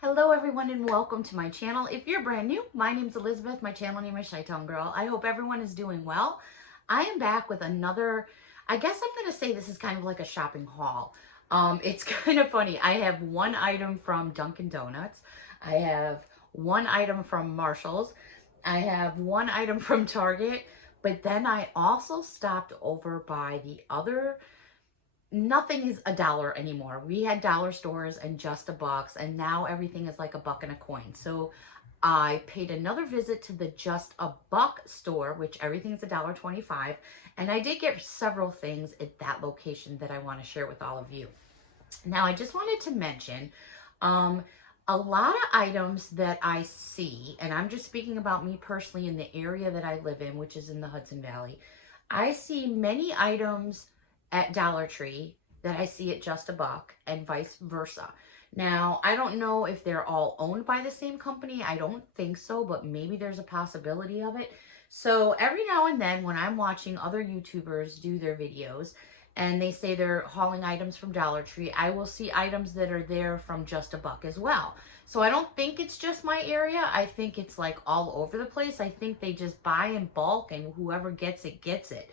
Hello everyone and welcome to my channel. If you're brand new, my name's Elizabeth. My channel name is ChiTownGirl. I hope everyone is doing well. I am back with another, I guess I'm going to say this is kind of like a shopping haul. It's kind of funny. I have one item from Dunkin' Donuts. I have one item from Marshall's. I have one item from Target. But then I also stopped over by the other. Nothing is a dollar anymore. We had dollar stores and just a bucks, and now everything is like a buck and a coin. So I paid another visit to the Just a Buck store, which everything's $1.25, and I did get several things at that location that I want to share with all of you. Now, I just wanted to mention a lot of items that I see, and I'm just speaking about me personally in the area that I live in, which is in the Hudson Valley. I see many items at Dollar Tree that I see at Just a Buck and vice versa. Now, I don't know if they're all owned by the same company. I don't think so, but maybe there's a possibility of it. So every now and then when I'm watching other YouTubers do their videos and they say they're hauling items from Dollar Tree, I will see items that are there from Just a Buck as well. So I don't think it's just my area. I think it's like all over the place. I think they just buy in bulk and whoever gets it, gets it.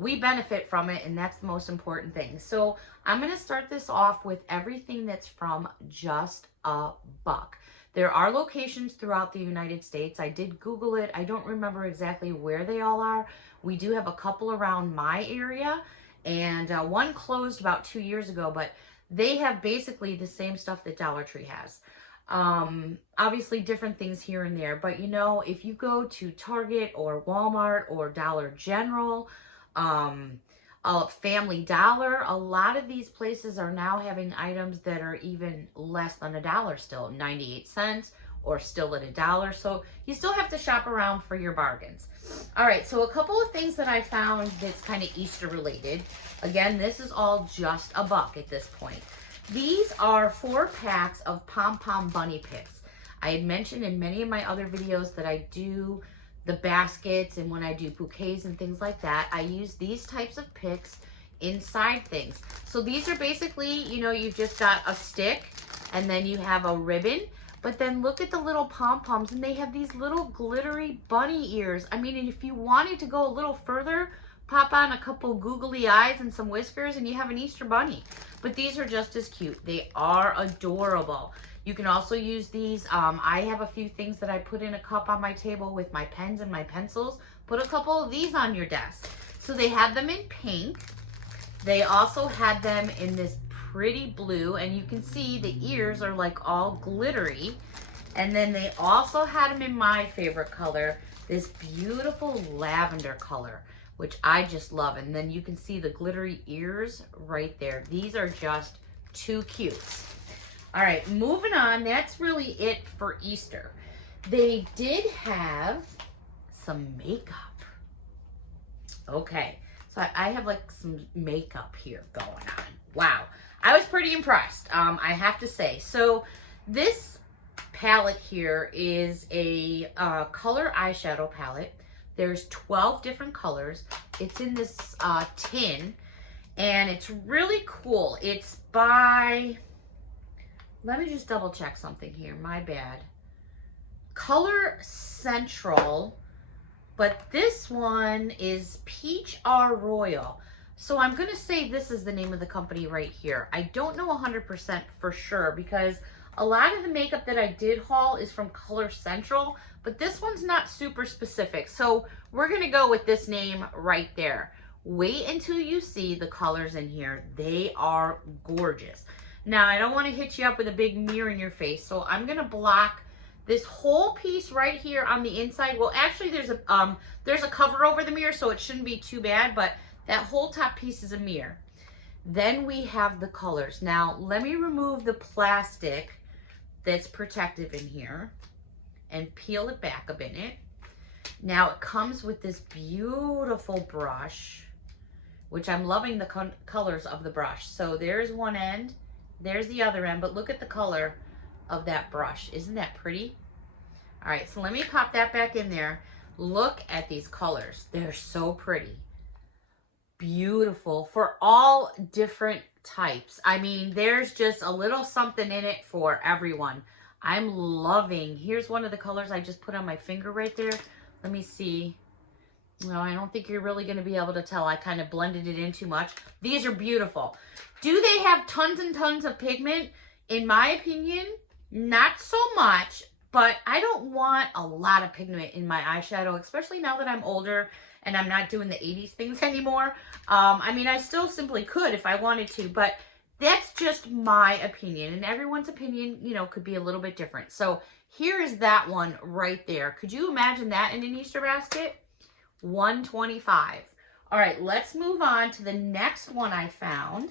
We benefit from it, and that's the most important thing. So I'm going to start this off with everything that's from Just a Buck. There are locations throughout the United States. I did Google it. I don't remember exactly where they all are. We do have a couple around my area, and one closed about 2 years ago, but they have basically the same stuff that Dollar Tree has. Obviously different things here and there, but you know, if you go to Target or Walmart or Dollar General, Family Dollar, a lot of these places are now having items that are even less than $1 still, 98 cents or still at $1. So you still have to shop around for your bargains. All right, so a couple of things that I found that's kind of Easter related. Again, this is all Just a Buck at this point. These are 4 packs of Pom Pom Bunny picks. I had mentioned in many of my other videos that I do the baskets, and when I do bouquets and things like that, I use these types of picks inside things. So these are basically, you know, you've just got a stick and then you have a ribbon, but then look at the little pom-poms, and they have these little glittery bunny ears. I mean, and if you wanted to go a little further, pop on a couple googly eyes and some whiskers and you have an Easter bunny. But these are just as cute. They are adorable. You can also use these. I have a few things that I put in a cup on my table with my pens and my pencils. Put a couple of these on your desk. So they had them in pink. They also had them in this pretty blue, and you can see the ears are like all glittery. And then they also had them in my favorite color, this beautiful lavender color, which I just love. And then you can see the glittery ears right there. These are just too cute. All right, moving on. That's really it for Easter. They did have some makeup. Okay, so I have like some makeup here going on. Wow, I was pretty impressed, I have to say. So this palette here is a color eyeshadow palette. There's 12 different colors. It's in this tin, and it's really cool. It's by, let me just double check something here, my bad. Color Central, but this one is Peach R Royal. So I'm gonna say this is the name of the company right here. I don't know 100% for sure, because a lot of the makeup that I did haul is from Color Central, but this one's not super specific. So we're gonna go with this name right there. Wait until you see the colors in here. They are gorgeous. Now, I don't wanna hit you up with a big mirror in your face, so I'm gonna block this whole piece right here on the inside. Well, actually there's a cover over the mirror, so it shouldn't be too bad, but that whole top piece is a mirror. Then we have the colors. Now, let me remove the plastic that's protective in here and peel it back a minute. Now it comes with this beautiful brush, which I'm loving the colors of the brush. So there's one end, there's the other end, but look at the color of that brush. Isn't that pretty? All right, so let me pop that back in there. Look at these colors. They're so pretty. beautiful for all different types. I mean, there's just a little something in it for everyone. I'm loving, here's one of the colors I just put on my finger right there. Let me see. No, I don't think you're really going to be able to tell. I kind of blended it in too much. These are beautiful. Do they have tons and tons of pigment? In my opinion, not so much, but I don't want a lot of pigment in my eyeshadow, especially now that I'm older and I'm not doing the 80s things anymore. I mean, I still simply could if I wanted to, but that's just my opinion, and everyone's opinion, you know, could be a little bit different. So here is that one right there. Could you imagine that in an Easter basket? $125. All right, let's move on to the next one I found.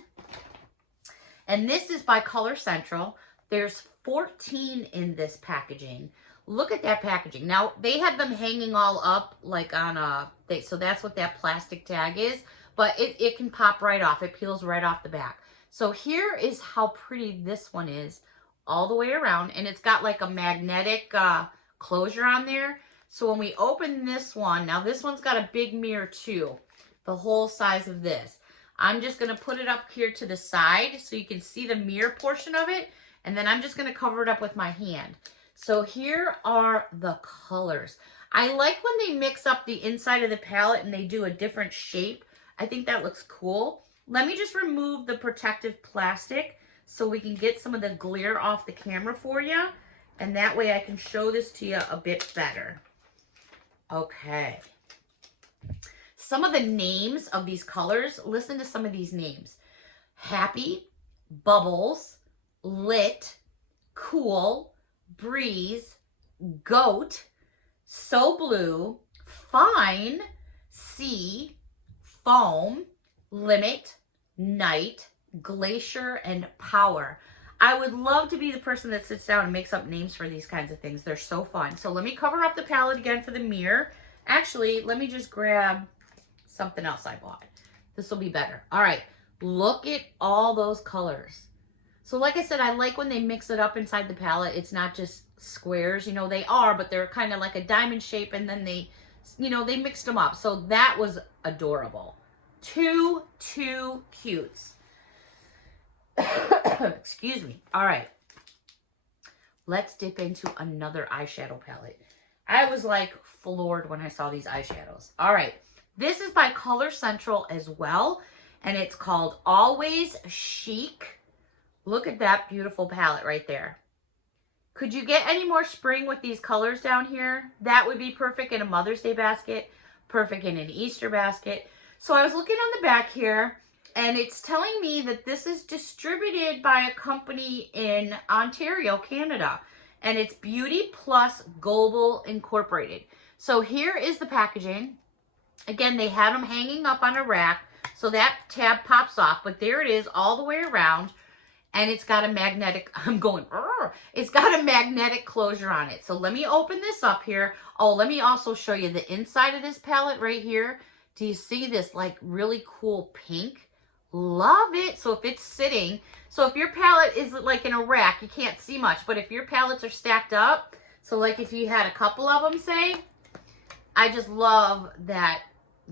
And this is by Color Central. There's 14 in this packaging. Look at that packaging. Now, they had them hanging all up like on a, so that's what that plastic tag is, but it can pop right off. It peels right off the back. So here is how pretty this one is all the way around. And it's got like a magnetic closure on there. So when we open this one, now this one's got a big mirror too, the whole size of this. I'm just going to put it up here to the side so you can see the mirror portion of it. And then I'm just going to cover it up with my hand. So here are the colors. I like when they mix up the inside of the palette and they do a different shape. I think that looks cool. Let me just remove the protective plastic so we can get some of the glare off the camera for you. And that way I can show this to you a bit better. Okay. Some of the names of these colors, listen to some of these names. Happy, Bubbles, Lit, Cool, Breeze, Goat, So Blue, Fine, Sea, Foam, Limit, Night, Glacier, and Power. I would love to be the person that sits down and makes up names for these kinds of things. They're so fun. So let me cover up the palette again for the mirror. Actually, let me just grab something else I bought. This will be better. All right, look at all those colors. So like I said, I like when they mix it up inside the palette. It's not just squares, you know, they are, but they're kind of like a diamond shape, and then they, you know, they mixed them up. So that was adorable. Too cute. Excuse me. All right. Let's dip into another eyeshadow palette. I was like floored when I saw these eyeshadows. All right. This is by Color Central as well, and it's called Always Chic. Look at that beautiful palette right there. Could you get any more spring with these colors down here? That would be perfect in a Mother's Day basket, perfect in an Easter basket. So I was looking on the back here, and it's telling me that this is distributed by a company in Ontario, Canada, and it's Beauty Plus Global Incorporated. So here is the packaging. Again, they had them hanging up on a rack, so that tab pops off, but there it is all the way around. And it's got a magnetic, it's got a magnetic closure on it. So let me open this up here. Oh, let me also show you the inside of this palette right here. Do you see this like really cool pink? Love it. So if it's sitting, so if your palette is like in a rack, you can't see much. But if your palettes are stacked up, so like if you had a couple of them, say, I just love that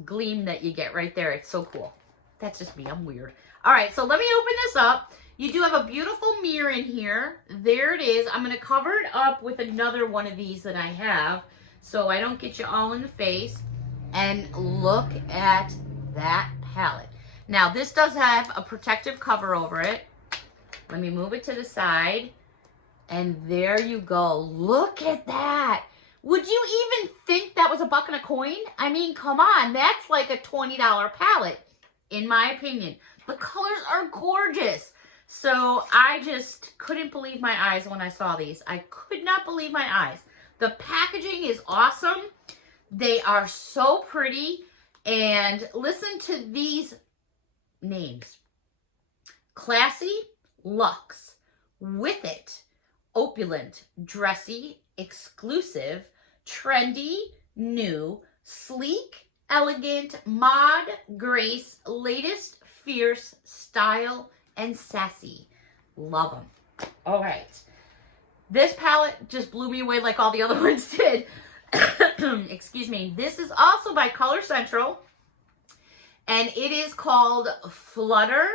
gleam that you get right there. It's so cool. That's just me. I'm weird. All right, so let me open this up. You do have a beautiful mirror in here. There it is. I'm going to cover it up with another one of these that I have so I don't get you all in the face. And look at that palette. Now, this does have a protective cover over it. Let me move it to the side. And there you go. Look at that. Would you even think that was a buck and a coin? I mean, come on. That's like a $20 palette, in my opinion. The colors are gorgeous. So I just couldn't believe my eyes when I saw these. I could not believe my eyes. The packaging is awesome. They are so pretty. And listen to these names. Classy, Luxe, With It, Opulent, Dressy, Exclusive, Trendy, New, Sleek, Elegant, Mod, Grace, Latest, Fierce, Style, and Sassy. Love them. All right. This palette just blew me away like all the other ones did. Excuse me. This is also by Color Central. And it is called Flutter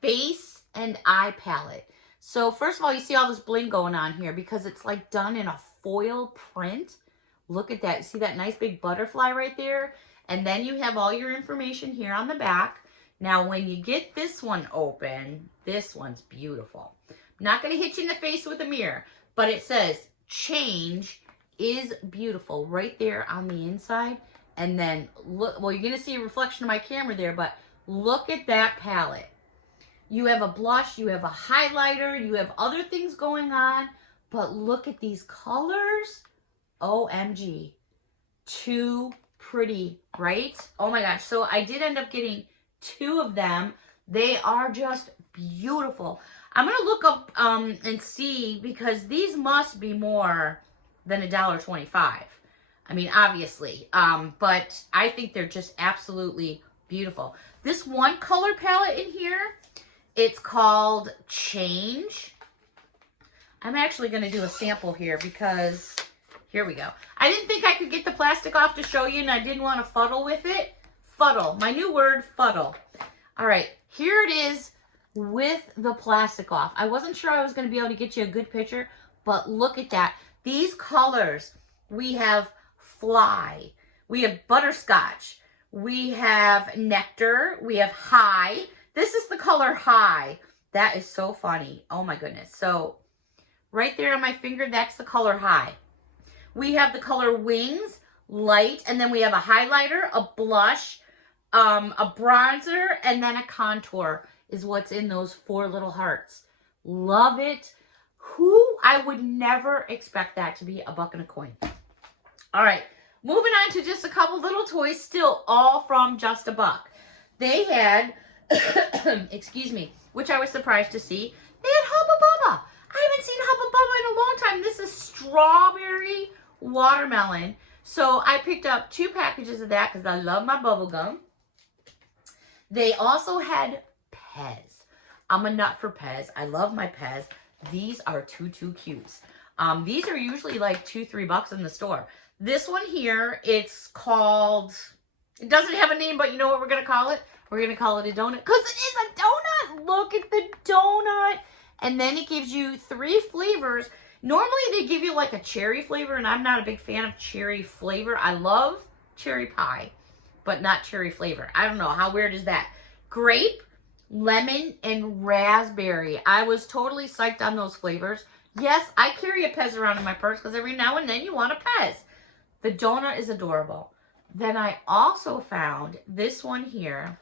Face and Eye Palette. So first of all, you see all this bling going on here because it's like done in a foil print. Look at that. See that nice big butterfly right there? And then you have all your information here on the back. Now, when you get this one open, this one's beautiful. I'm not going to hit you in the face with a mirror, but it says, change is beautiful right there on the inside. And then, look, well, you're going to see a reflection of my camera there, but look at that palette. You have a blush, you have a highlighter, you have other things going on, but look at these colors. OMG. Too pretty, right? Oh my gosh. So I did end up getting 2 of them. They are just beautiful. I'm going to look up and see, because these must be more than $1.25. I mean, obviously. But I think they're just absolutely beautiful. This one color palette in here, it's called Change. I'm actually going to do a sample here because, here we go. I didn't think I could get the plastic off to show you, and I didn't want to fuddle with it. Fuddle. My new word, fuddle. All right, here it is with the plastic off. I wasn't sure I was going to be able to get you a good picture, but look at that. These colors, we have Fly, we have Butterscotch, we have Nectar, we have High. This is the color High. That is so funny. Oh my goodness. So right there on my finger, that's the color High. We have the color Wings, Light, and then we have a highlighter, a blush, a bronzer, and then a contour is what's in those 4 little hearts. Love it. I would never expect that to be $1 and a coin. All right, moving on to just a couple little toys, still all from Just a Buck. They had, excuse me, which I was surprised to see, they had Hubba Bubba. I haven't seen Hubba Bubba in a long time. This is strawberry watermelon. So I picked up 2 packages of that because I love my bubble gum. They also had Pez. I'm a nut for Pez. I love my Pez. These are too cute. These are usually like $2-3 in the store. This one here, it's called, it doesn't have a name, but you know what we're going to call it? We're going to call it a donut because it is a donut. Look at the donut. And then it gives you 3 flavors. Normally they give you like a cherry flavor, and I'm not a big fan of cherry flavor. I love cherry pie, but not cherry flavor. I don't know. How weird is that? Grape, lemon, and raspberry. I was totally psyched on those flavors. Yes, I carry a Pez around in my purse because every now and then you want a Pez. The donut is adorable. Then I also found this one here.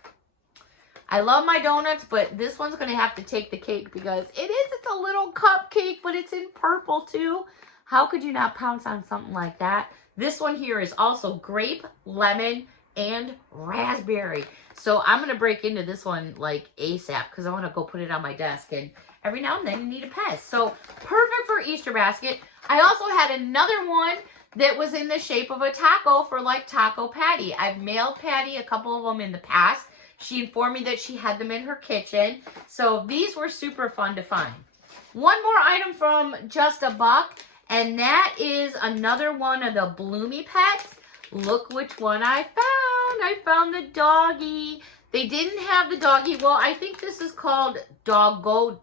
I love my donuts, but this one's going to have to take the cake because it's a little cupcake, but it's in purple too. How could you not pounce on something like that? This one here is also grape, lemon, and raspberry. So I'm going to break into this one like ASAP because I want to go put it on my desk, and every now and then you need a Pez. So perfect for Easter basket. I also had another one that was in the shape of a taco for like Taco Patty. I've mailed Patty a couple of them in the past. She informed me that she had them in her kitchen. So these were super fun to find. One more item from Just a Buck, and that is another one of the Bloomy Pets. Look which one I found. I found the doggy. They didn't have the doggy. Well, I think this is called Doggo.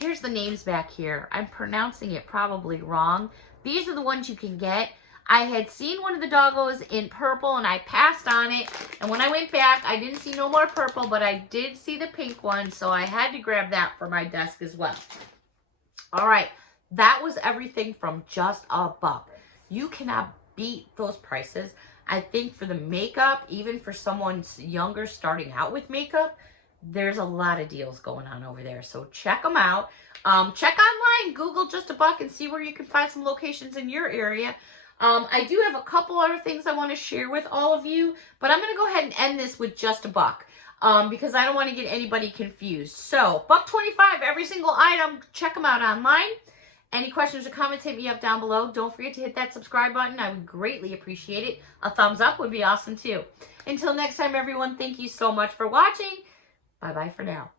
Here's the names back here. I'm pronouncing it probably wrong. These are the ones you can get. I had seen one of the doggos in purple and I passed on it. And when I went back, I didn't see no more purple, but I did see the pink one. So I had to grab that for my desk as well. All right. That was everything from Just a Buck. You cannot beat those prices. I think for the makeup, even for someone younger starting out with makeup, there's a lot of deals going on over there. So check them out. Check online, Google Just a Buck, and see where you can find some locations in your area. I do have a couple other things I want to share with all of you, but I'm going to go ahead and end this with Just a Buck because I don't want to get anybody confused. So $1.25 every single item. Check them out online. Any questions or comments, hit me up down below. Don't forget to hit that subscribe button. I would greatly appreciate it. A thumbs up would be awesome too. Until next time, everyone, thank you so much for watching. Bye-bye for now.